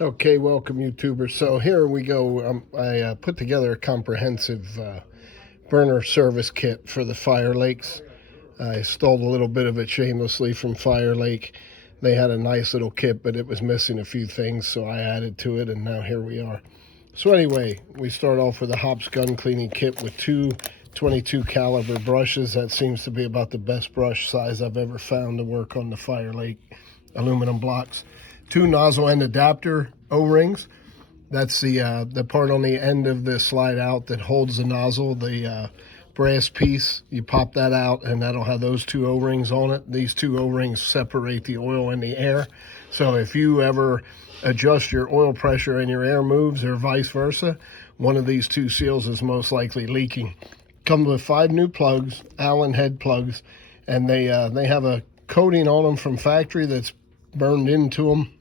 Okay, welcome YouTubers. So here we go. I put together a comprehensive burner service kit for the Firelakes. I stole a little bit of it shamelessly from Firelake. They had a nice little kit, but it was missing a few things, so I added to it, and now here we are. So anyway, we start off with a Hops gun cleaning kit with two 22 caliber brushes. That seems to be about the best brush size I've ever found to work on the Firelake aluminum blocks. Two nozzle end adapter O-rings. That's the part on the end of the slide out that holds the nozzle, the brass piece. You pop that out and that'll have those two O-rings on it. These two O-rings separate the oil and the air. So if you ever adjust your oil pressure and your air moves or vice versa, one of these two seals is most likely leaking. Comes with 5 new plugs, Allen head plugs, and they have a coating on them from factory that's burned into them.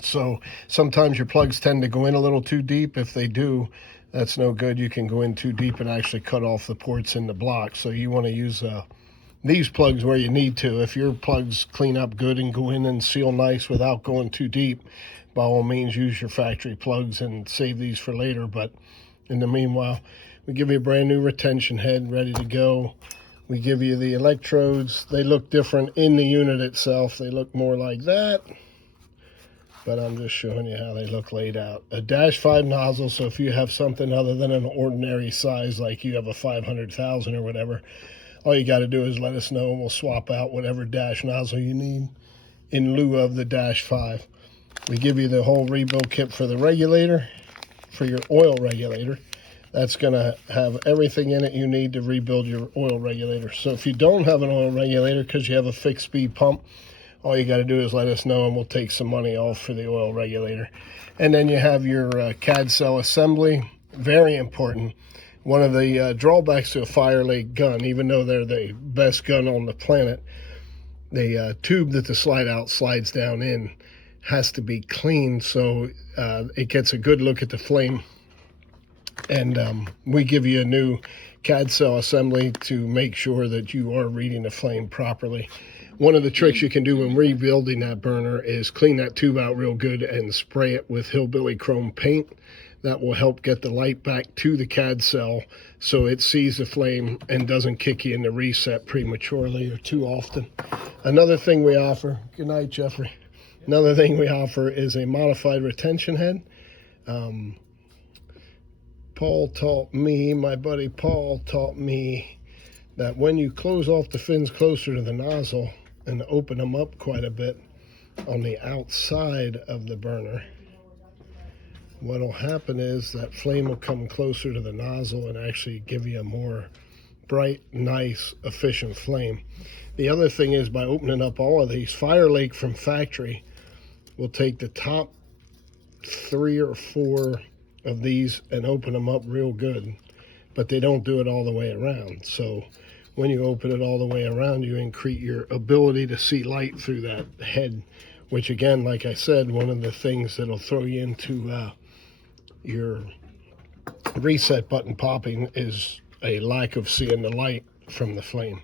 So sometimes your plugs tend to go in a little too deep. If they do, that's no good. You can go in too deep and actually cut off the ports in the block. So you want to use these plugs where you need to. If your plugs clean up good and go in and seal nice without going too deep, by all means use your factory plugs and save these for later. But in the meanwhile, we give you a brand new retention head ready to go. We give you the electrodes. They look different in the unit itself. They look more like that, but I'm just showing you how they look laid out. A -5 nozzle, so if you have something other than an ordinary size, like you have a 500,000 or whatever, all you got to do is let us know and we'll swap out whatever dash nozzle you need in lieu of the -5. We give you the whole rebuild kit for the regulator, for your oil regulator. That's going to have everything in it you need to rebuild your oil regulator. So if you don't have an oil regulator because you have a fixed speed pump, all you got to do is let us know and we'll take some money off for the oil regulator. And then you have your CAD cell assembly. Very important. One of the drawbacks to a Firelake gun, even though they're the best gun on the planet, the tube that the slide out slides down in has to be clean so it gets a good look at the flame. And we give you a new CAD cell assembly to make sure that you are reading the flame properly. One of the tricks you can do when rebuilding that burner is clean that tube out real good and spray it with hillbilly chrome paint. That will help get the light back to the CAD cell so it sees the flame and doesn't kick you in the reset prematurely or too often. Another thing we offer, good night, Jeffrey. Another thing we offer is a modified retention head. Paul taught me, my buddy Paul taught me that when you close off the fins closer to the nozzle and open them up quite a bit on the outside of the burner, what will happen is that flame will come closer to the nozzle and actually give you a more bright, nice, efficient flame. The other thing is, by opening up all of these, Firelake from factory will take the top 3 or 4 of these and open them up real good, but they don't do it all the way around. So when you open it all the way around, you increase your ability to see light through that head, which again, like I said, one of the things that'll throw you into your reset button popping is a lack of seeing the light from the flame.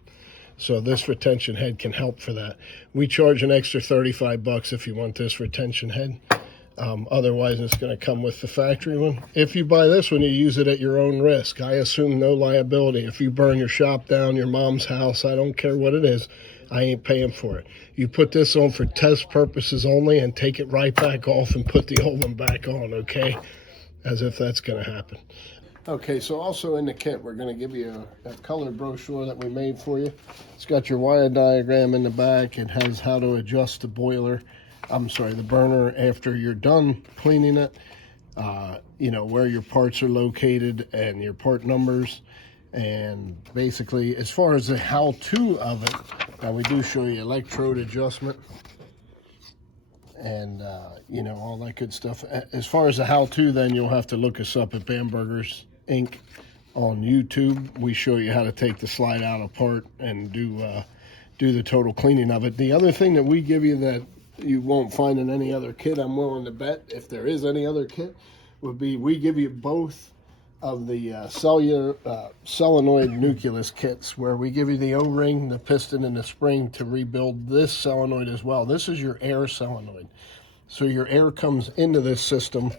So this retention head can help for that. We charge an extra 35 bucks if you want this retention head. Otherwise, it's going to come with the factory one. If you buy this one, you use it at your own risk. I assume no liability. If you burn your shop down, your mom's house, I don't care what it is, I ain't paying for it. You put this on for test purposes only and take it right back off and put the old one back on, okay? As if that's going to happen. Okay, so also in the kit, we're going to give you a color brochure that we made for you. It's got your wire diagram in the back. It has how to adjust the boiler. The burner after you're done cleaning it, you know, where your parts are located and your part numbers. And basically, as far as the how-to of it, we do show you electrode adjustment and, you know, all that good stuff. As far as the how-to, then you'll have to look us up at Bamberger's Inc. on YouTube. We show you how to take the slide out apart and do the total cleaning of it. The other thing that we give you that you won't find in any other kit, I'm willing to bet, if there is any other kit, would be we give you both of the solenoid nucleus kits, where we give you the O-ring, the piston, and the spring to rebuild this solenoid as well. This is your air solenoid. So your air comes into this system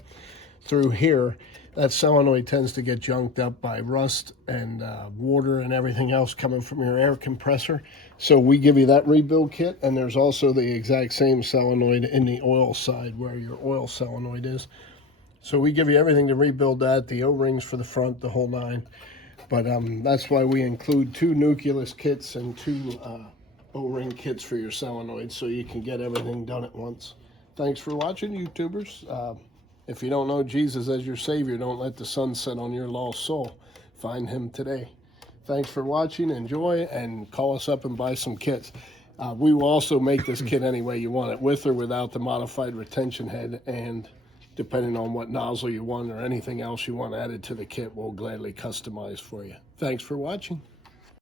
through here. That solenoid tends to get junked up by rust and water and everything else coming from your air compressor. So we give you that rebuild kit, and there's also the exact same solenoid in the oil side where your oil solenoid is. So we give you everything to rebuild that, the O-rings for the front, the whole nine. But that's why we include 2 nucleus kits and 2 O-ring kits for your solenoid, so you can get everything done at once. Thanks for watching, YouTubers. If you don't know Jesus as your Savior, don't let the sun set on your lost soul. Find him today. Thanks for watching. Enjoy, and call us up and buy some kits. We will also make this kit any way you want it, with or without the modified retention head, and depending on what nozzle you want or anything else you want added to the kit, we'll gladly customize for you. Thanks for watching.